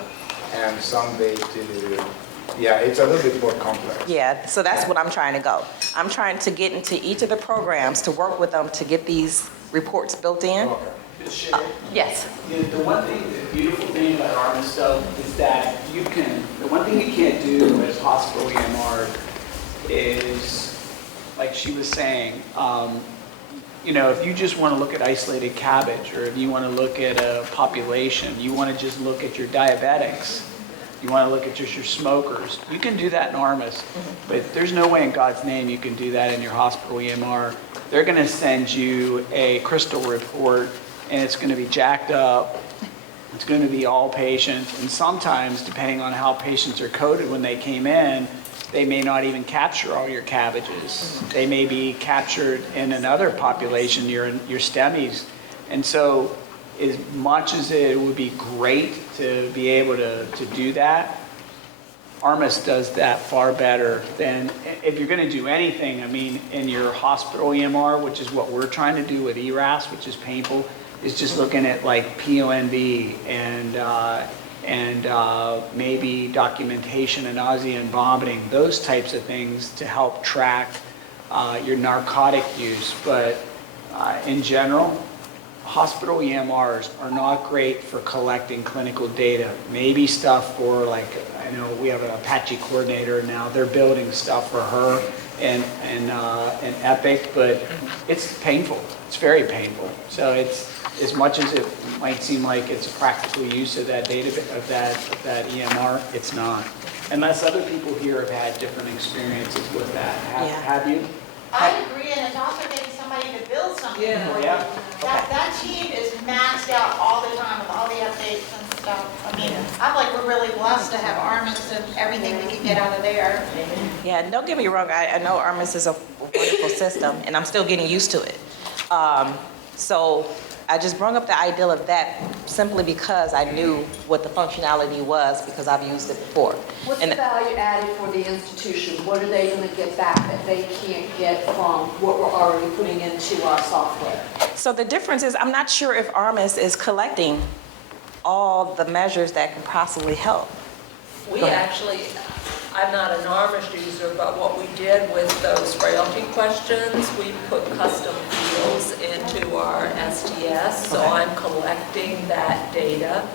and someday it's a little bit more complex. Yeah, so that's what I'm trying to go. I'm trying to get into each of the programs to work with them to get these reports built in. Okay. Yes. The one thing, the beautiful thing about Armas though is that the one thing you can't do as hospital EMR is, like she was saying, you know, if you just want to look at isolated cabbage, or if you want to look at a population, you want to just look at your diabetics, you want to look at just your smokers, you can do that in Armas, but there's no way in God's name you can do that in your hospital EMR. They're going to send you a crystal report, and it's going to be jacked up. It's going to be all patients, and sometimes, depending on how patients are coded when they came in, they may not even capture all your cabbages. They may be captured in another population, your STEMIs. And so as much as it would be great to be able to do that, Armas does that far better than, if you're going to do anything, I mean, in your hospital EMR, which is what we're trying to do with ERAS, which is painful, is just looking at like PONV and maybe documentation of nausea and vomiting, those types of things to help track your narcotic use. But in general, hospital EMRs are not great for collecting clinical data. Maybe stuff for, like, I know we have an Apache coordinator now, they're building stuff for her and Epic, but it's painful. It's very painful. So it's, as much as it might seem like it's a practical use of that data, of that EMR, it's not. Unless other people here have had different experiences with that. Have you? I agree, and it's also getting somebody to build something for you. Yeah. That team is maxed out all the time with all the updates and stuff. I mean, I'm like, we're really blessed to have Armas and everything we can get out of there. Yeah, don't get me wrong, I know Armas is a wonderful system, and I'm still getting used to it. So I just brought up the idea of that simply because I knew what the functionality was, because I've used it before. What's the value added for the institution? What are they going to get back that they can't get from what we're already putting into our software? So the difference is, I'm not sure if Armas is collecting all the measures that can possibly help. We actually, I'm not an Armas user, but what we did with those frailty questions, we put custom fields into our STS, so I'm collecting that data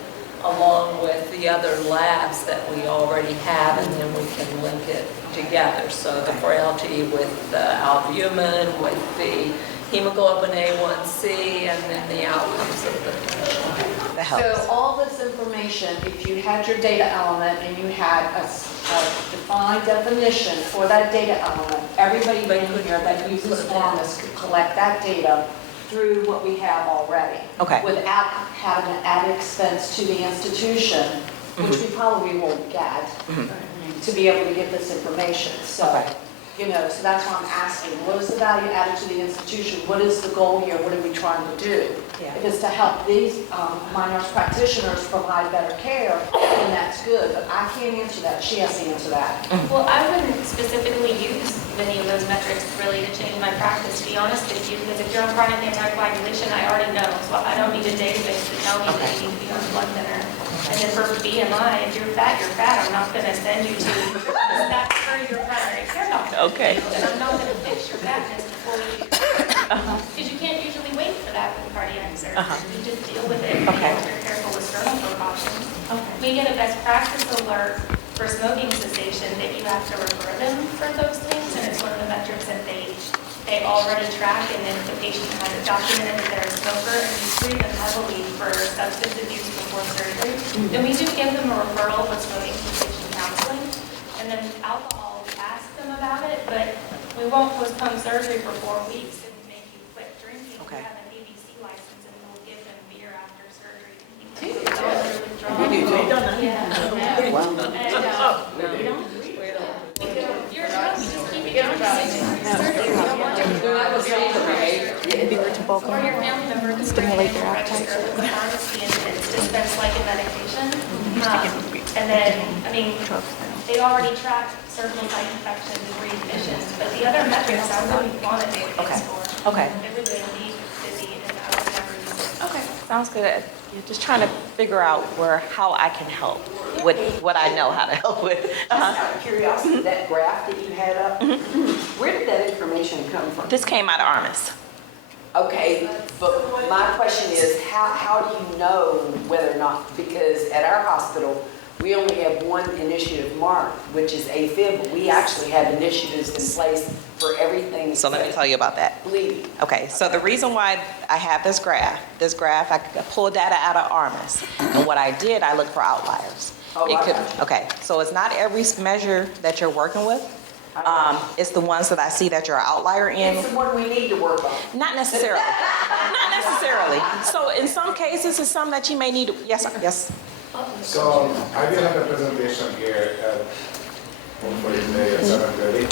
along with the other labs that we already have, and then we can link it together. So the frailty with the albumin, with the hemoglobin A1C, and then the outcomes of the patient. That helps. So all this information, if you had your data element and you had a defined definition for that data element, everybody in here that uses Armas could collect that data through what we have already. Okay. Without having an added expense to the institution, which we probably won't get, to be able to get this information. So, you know, so that's why I'm asking, what is the value added to the institution? What is the goal here? What are we trying to do? Yeah. If it's to help these my nurse practitioners provide better care, then that's good, but I can't answer that. She has to answer that. Well, I wouldn't specifically use many of those metrics really to change my practice, to be honest with you, because if you're on chronic anticoagulation, I already know, so I don't need a database to tell me that you need to be on a blood thinner. And then for BMI, if you're fat, you're fat. I'm not going to send you to that's for your primary care doctor. Okay. And I'm not going to fix your fatness before we do because you can't usually wait for that with cardiac surgery. You just deal with it. Okay. If you're careful with sternal precautions. We get a best practice alert for smoking cessation that you have to refer them for those things, and it's one of the metrics that they already track, and if the patient has it documented that they're a smoker, and we screen them heavily for substance abuse before surgery, then we do give them a referral for smoking cessation counseling. And then alcohol, we ask them about it, but we won't postpone surgery for 4 weeks and make you quit drinking. Okay. We have an ABC license, and we'll give them beer after surgery to keep them from withdrawal. Yeah. You're supposed to keep it down. Or your family member can stimulate their appetite. The pharmacy and dispense like a medication. And then, I mean, they already track surgical site infections and readmissions, but the other metrics I really want a database for. Okay. It would be busy and I would never use it. Okay, sounds good. You're just trying to figure out how I can help with what I know how to help with. Just out of curiosity, that graph that you had up, where did that information come from? This came out of Armas. Okay, but my question is, how do you know whether or not, because at our hospital, we only have one initiative marked, which is AFib, but we actually have initiatives in place for everything. So let me tell you about that. Bleeding. Okay, so the reason why I have this graph, I pulled data out of Armas. And what I did, I looked for outliers. Oh, I got you. Okay, so it's not every measure that you're working with. It's the ones that I see that you're an outlier in. It's the one we need to work on. Not necessarily. Not necessarily. So in some cases, it's some that you may need to, yes, sir, yes. So I will have a presentation here hopefully today at 7:30.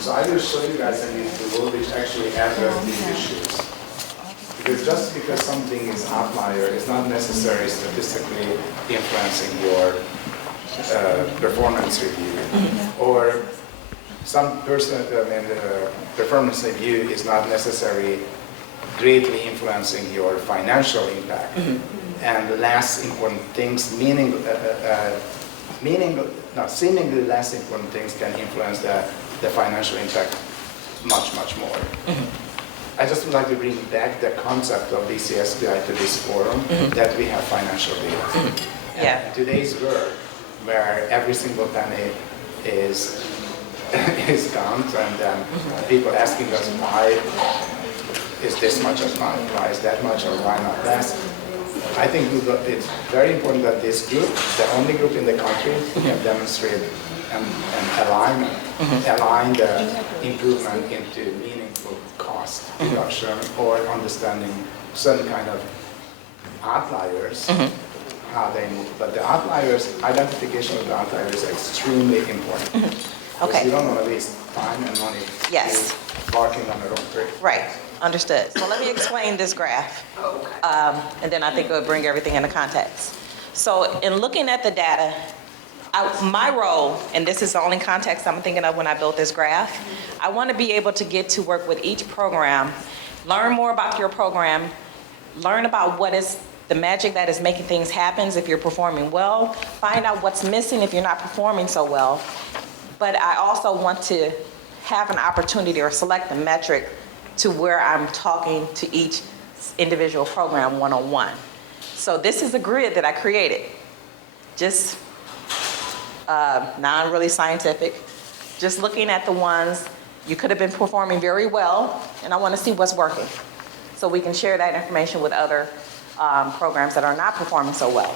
So I will show you guys a new tool which actually addresses these issues. Because just because something is outlier is not necessarily statistically influencing your performance review. Or some performance review is not necessarily greatly influencing your financial impact. And the less important things, seemingly less important things can influence the financial impact much, much more. I just would like to bring back the concept of VCSQI to this forum, that we have financial data. Yeah. In today's world, where every single penny is counted, and people asking us why is this much as much, why is that much, or why not less. I think it's very important that this group, the only group in the country, can demonstrate an alignment, align the improvement into meaningful cost reduction or understanding certain kind of outliers, how they move. But the outliers, identification of the outliers is extremely important. Because you don't want to waste time and money barking on the wrong tree. Right, understood. So let me explain this graph, and then I think it will bring everything into context. So in looking at the data, my role, and this is the only context I'm thinking of when I built this graph, I want to be able to get to work with each program, learn more about your program, learn about what is the magic that is making things happen if you're performing well, find out what's missing if you're not performing so well. But I also want to have an opportunity or select a metric to where I'm talking to each individual program one-on-one. So this is a grid that I created, just non-really scientific, just looking at the ones you could have been performing very well, and I want to see what's working. So we can share that information with other programs that are not performing so well.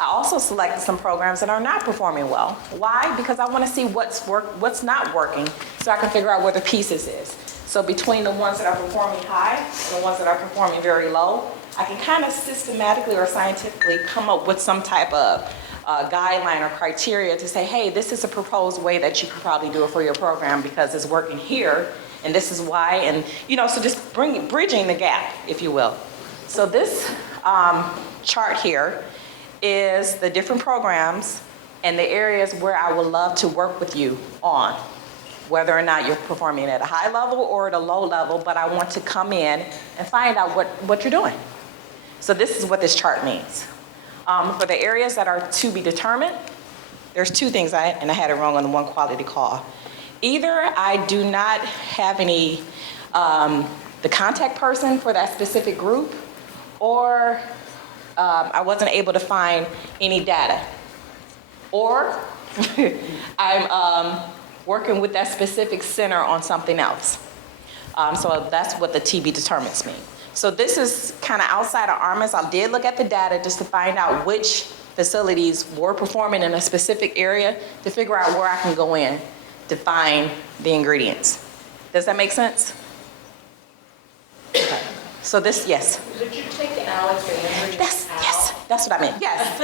I also selected some programs that are not performing well. Why? Because I want to see what's not working, so I can figure out where the pieces is. So between the ones that are performing high and the ones that are performing very low, I can kind of systematically or scientifically come up with some type of guideline or criteria to say, hey, this is a proposed way that you could probably do it for your program because it's working here, and this is why, and so just bridging the gap, if you will. So this chart here is the different programs and the areas where I would love to work with you on, whether or not you're performing at a high level or at a low level, but I want to come in and find out what you're doing. So this is what this chart means. For the areas that are to be determined, there's two things, and I had it wrong on the one quality call. Either I do not have any, the contact person for that specific group, or I wasn't able to find any data. Or I'm working with that specific center on something else. So that's what the TB determines mean. So this is kind of outside of Armas. I did look at the data just to find out which facilities were performing in a specific area to figure out where I can go in to find the ingredients. Does that make sense? Okay. So this, yes. Did you take Alex and Henry out? Yes, that's what I meant. Yes,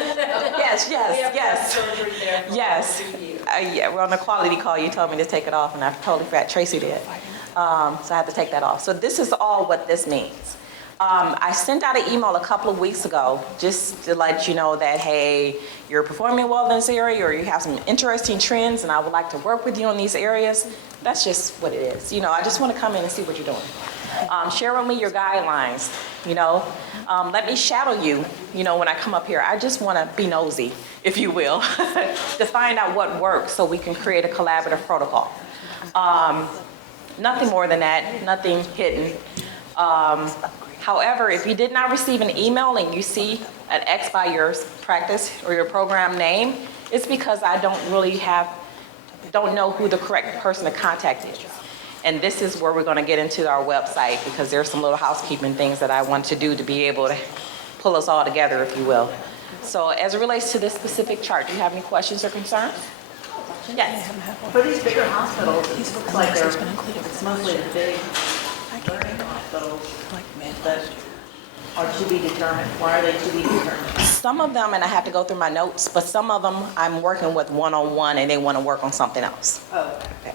yes, yes. Surgery there for Yes. 2 years. Yeah, well, on the quality call, you told me to take it off, and I totally forgot, Tracy did. So I had to take that off. So this is all what this means. I sent out an email a couple of weeks ago just to let you know that, hey, you're performing well in this area, or you have some interesting trends, and I would like to work with you in these areas. That's just what it is. I just want to come in and see what you're doing. Share with me your guidelines, let me shadow you, when I come up here. I just want to be nosy, if you will, to find out what works so we can create a collaborative protocol. Nothing more than that, nothing hidden. However, if you did not receive an email and you see an X by your practice or your program name, it's because I don't know who the correct person to contact is. And this is where we're going to get into our website, because there's some little housekeeping things that I want to do to be able to pull us all together, if you will. So as it relates to this specific chart, do you have any questions or concerns? Yes. For these bigger hospitals, it looks like it's mostly the big learning hospitals that are to be determined. Why are they to be determined? Some of them, and I have to go through my notes, but some of them I'm working with one-on-one and they want to work on something else. Oh, okay.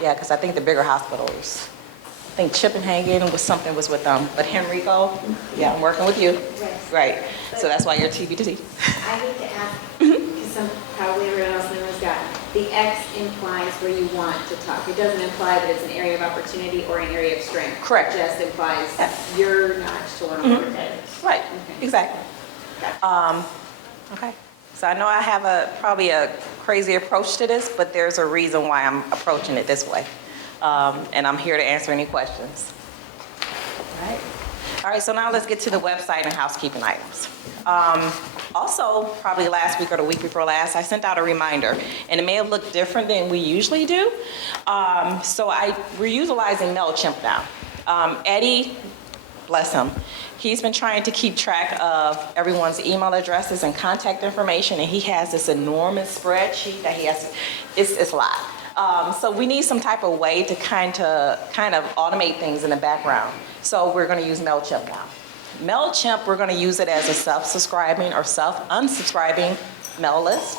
Yeah, because I think the bigger hospitals, I think Chippenhagen was with them, but Henrico, yeah, I'm working with you. Yes. Right, so that's why you're TB2T. I need to ask, because probably everyone else knows that, the X implies where you want to talk. It doesn't imply that it's an area of opportunity or an area of strength. Correct. It just implies your notch to learn more. Right, exactly. Okay, so I know I have probably a crazy approach to this, but there's a reason why I'm approaching it this way. And I'm here to answer any questions. All right, so now let's get to the website and housekeeping items. Also, probably last week or the week before last, I sent out a reminder, and it may have looked different than we usually do. So we're utilizing MailChimp now. Eddie, bless him, he's been trying to keep track of everyone's email addresses and contact information, and he has this enormous spreadsheet that he has. It's a lot. So we need some type of way to kind of automate things in the background. So we're going to use MailChimp now. MailChimp, we're going to use it as a self-subscribing or self-unsubscribing mail list,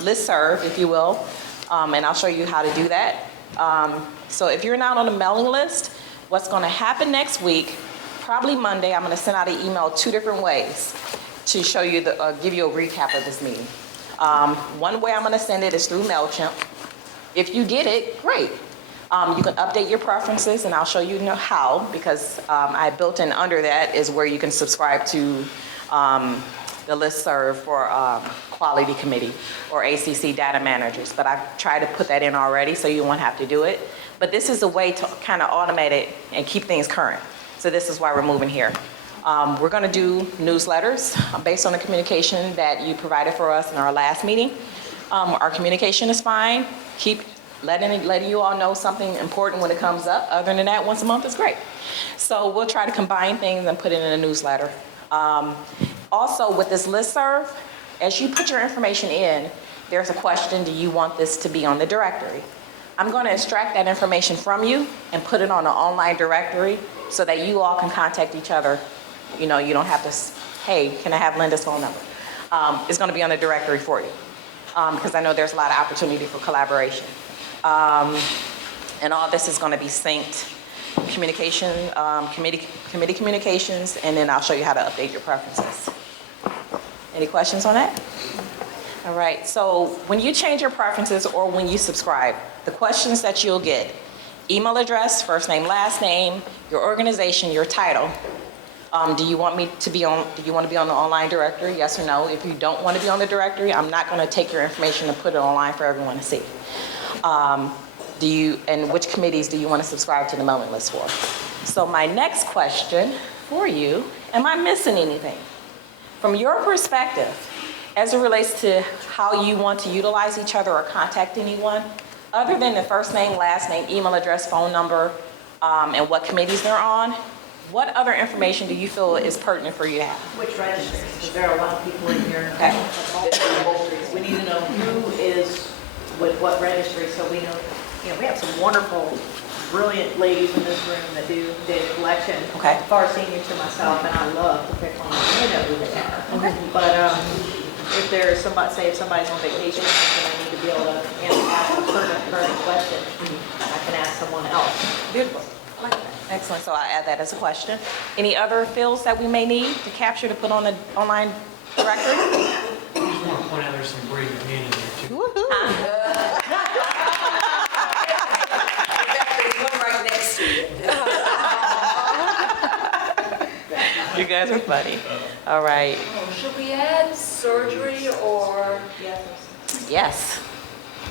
listserv, if you will. And I'll show you how to do that. So if you're not on the mailing list, what's going to happen next week, probably Monday, I'm going to send out an email 2 different ways to show you, give you a recap of this meeting. One way I'm going to send it is through MailChimp. If you get it, great. You can update your preferences, and I'll show you how, because I built in under that is where you can subscribe to the listserv for Quality Committee or ACC Data Managers. But I've tried to put that in already, so you won't have to do it. But this is a way to kind of automate it and keep things current. So this is why we're moving here. We're going to do newsletters based on the communication that you provided for us in our last meeting. Our communication is fine. Keep letting you all know something important when it comes up. Other than that, once a month is great. So we'll try to combine things and put it in a newsletter. Also, with this listserv, as you put your information in, there's a question, do you want this to be on the directory? I'm going to extract that information from you and put it on an online directory so that you all can contact each other. You don't have to, hey, can I have Linda's phone number? It's going to be on the directory for you, because I know there's a lot of opportunity for collaboration. And all this is going to be synced, communication, committee communications, and then I'll show you how to update your preferences. Any questions on that? All right, so when you change your preferences or when you subscribe, the questions that you'll get: email address, first name, last name, your organization, your title. Do you want to be on the online directory? Yes or no? If you don't want to be on the directory, I'm not going to take your information and put it online for everyone to see. And which committees do you want to subscribe to the mailing list for? So my next question for you, am I missing anything? From your perspective, as it relates to how you want to utilize each other or contact anyone, Other than the first name, last name, email address, phone number, and what committees they're on, what other information do you feel is pertinent for you to have? Which registries? Because there are a lot of people in here. We need to know who is with what registry, so we know, we have some wonderful, brilliant ladies in this room that do data collection. Okay. Far senior to myself, and I love to pick on them. They know who they are. Okay. But if there's somebody, say if somebody's on vacation, and I need to be able to ask a pertinent question, I can ask someone else. Beautiful. Excellent, so I'll add that as a question. Any other fields that we may need to capture to put on the online directory? I just want to point out there's some great meaning here too. You guys are funny. All right. Should we add surgery or? Yes.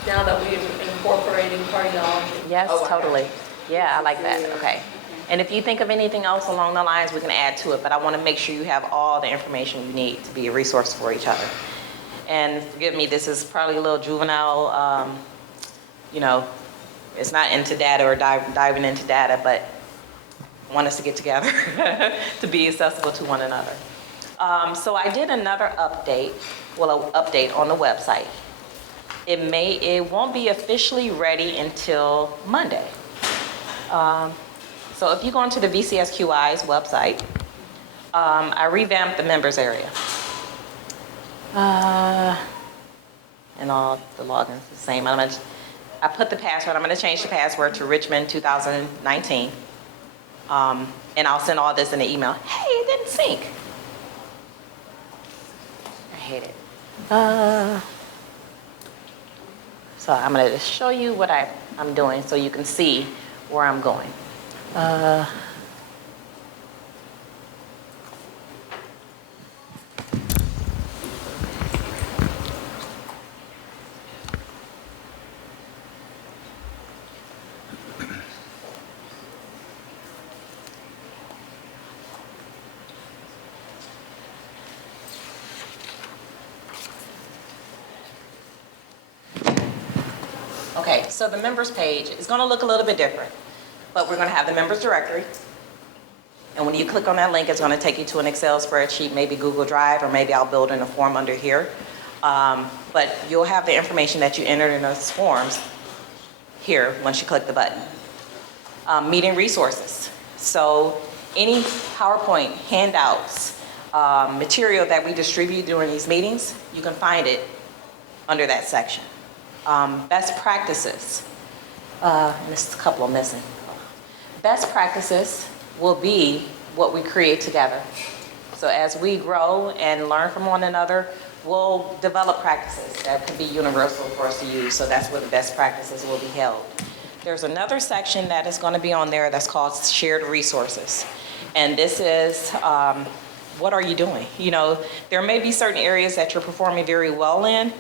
Now that we're incorporating cardiology? Yes, totally. Yeah, I like that. Okay. And if you think of anything else along the lines, we can add to it, but I want to make sure you have all the information you need to be a resource for each other. And forgive me, this is probably a little juvenile, it's not into data or diving into data, but I want us to get together to be accessible to one another. So I did another update, an update on the website. It won't be officially ready until Monday. So if you go into the VCSQI's website, I revamped the members area. And all the logins the same. I put the password, I'm gonna change the password to Richmond 2019. And I'll send all this in the email. Hey, it didn't sync. I hate it. So I'm gonna just show you what I'm doing so you can see where I'm going. Okay, so the members page is going to look a little bit different, but we're going to have the members directory. And when you click on that link, it's going to take you to an Excel spreadsheet, maybe Google Drive, or maybe I'll build in a form under here. But you'll have the information that you entered in those forms here once you click the button. Meeting resources. So any PowerPoint, handouts, material that we distribute during these meetings, you can find it under that section. Best practices. There's a couple of missing. Best practices will be what we create together. So as we grow and learn from one another, we'll develop practices that can be universal for us to use. So that's where the best practices will be held. There's another section that is going to be on there that's called shared resources. And this is, what are you doing? You know, there may be certain areas that you're performing very well in,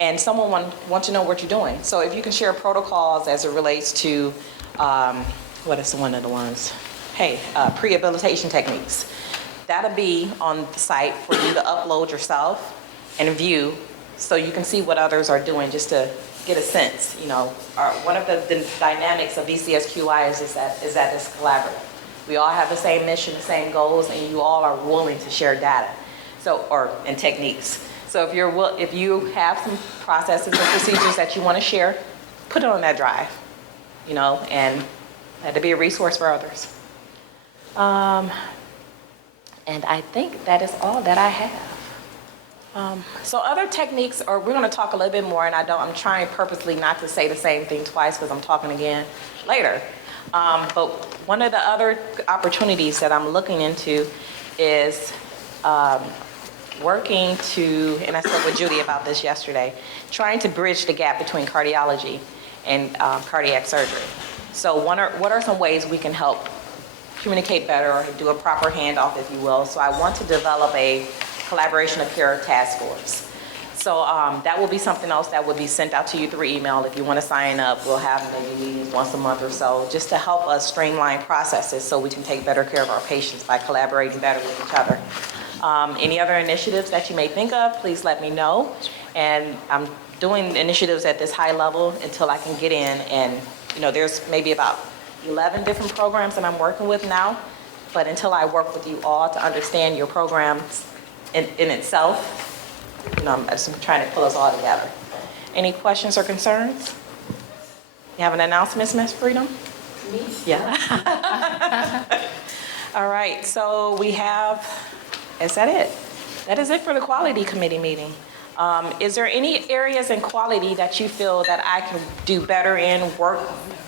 and someone wants to know what you're doing. So if you can share protocols as it relates to, what is one of the ones? Hey, prehabilitation techniques. That'll be on the site for you to upload yourself and view so you can see what others are doing just to get a sense. You know, one of the dynamics of VCSQI is that it's collaborative. We all have the same mission, the same goals, and you all are willing to share data and techniques. So if you have some processes and procedures that you want to share, put it on that drive, you know, and let it be a resource for others. And I think that is all that I have. So other techniques, we're going to talk a little bit more, and I'm trying purposely not to say the same thing twice because I'm talking again later. But one of the other opportunities that I'm looking into is working to, and I spoke with Judy about this yesterday, trying to bridge the gap between cardiology and cardiac surgery. So what are some ways we can help communicate better or do a proper handoff, if you will? So I want to develop a collaboration of care task force. So that will be something else that will be sent out to you through email. If you want to sign up, we'll have maybe meetings once a month or so, just to help us streamline processes so we can take better care of our patients by collaborating better with each other. Any other initiatives that you may think of, please let me know. And I'm doing initiatives at this high level until I can get in and, there's maybe about 11 different programs that I'm working with now, but until I work with you all to understand your programs in itself, I'm just trying to pull us all together. Any questions or concerns? You have an announcement, Ms. Freedom? Me? Yeah. All right, so we have, is that it? That is it for the quality committee meeting. Is there any areas in quality that you feel that I can do better in, work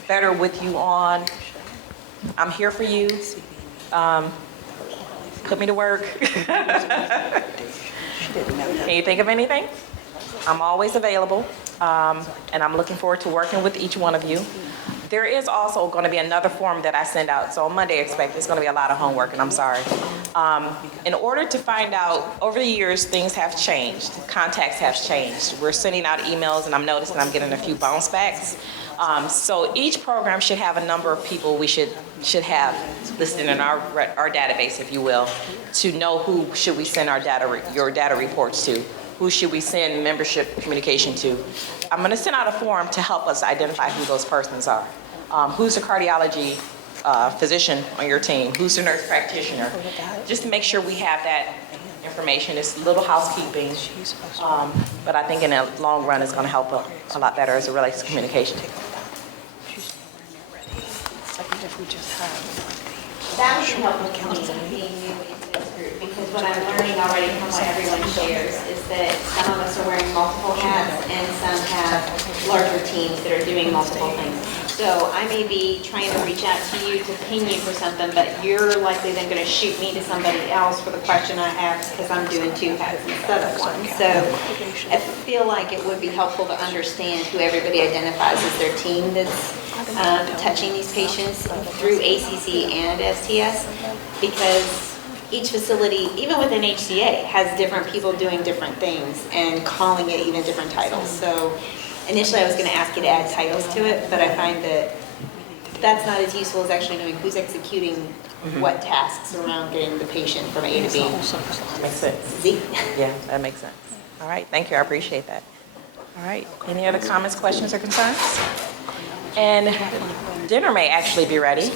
better with you on? I'm here for you. Put me to work. Can you think of anything? I'm always available, and I'm looking forward to working with each one of you. There is also going to be another form that I send out. So on Monday, expect it's going to be a lot of homework, and I'm sorry. In order to find out, over the years, things have changed. Contacts have changed. We're sending out emails, and I'm noticing I'm getting a few bounce backs. So each program should have a number of people we should have listed in our database, if you will, to know who should we send your data reports to. Who should we send membership communication to? I'm going to send out a form to help us identify who those persons are. Who's the cardiology physician on your team? Who's the nurse practitioner? Just to make sure we have that information. It's a little housekeeping, but I think in the long run it's going to help a lot better as it relates to communication. That would be helpful to me, being new into this group, because what I'm learning already from what everyone shares is that some of us are wearing multiple hats and some have larger teams that are doing multiple things. So I may be trying to reach out to you to ping you for something, but you're likely then going to shoot me to somebody else for the question I have because I'm doing two hats instead of one. So I feel like it would be helpful to understand who everybody identifies as their team that's touching these patients through ACC and STS, because each facility, even within HCA, has different people doing different things and calling it even different titles. So initially I was going to ask you to add titles to it, but I find that that's not as useful as actually knowing who's executing what tasks around getting the patient from A to B. Makes sense. Z. Yeah, that makes sense. All right, thank you, I appreciate that. All right, any other comments, questions, or concerns? And dinner may actually be ready.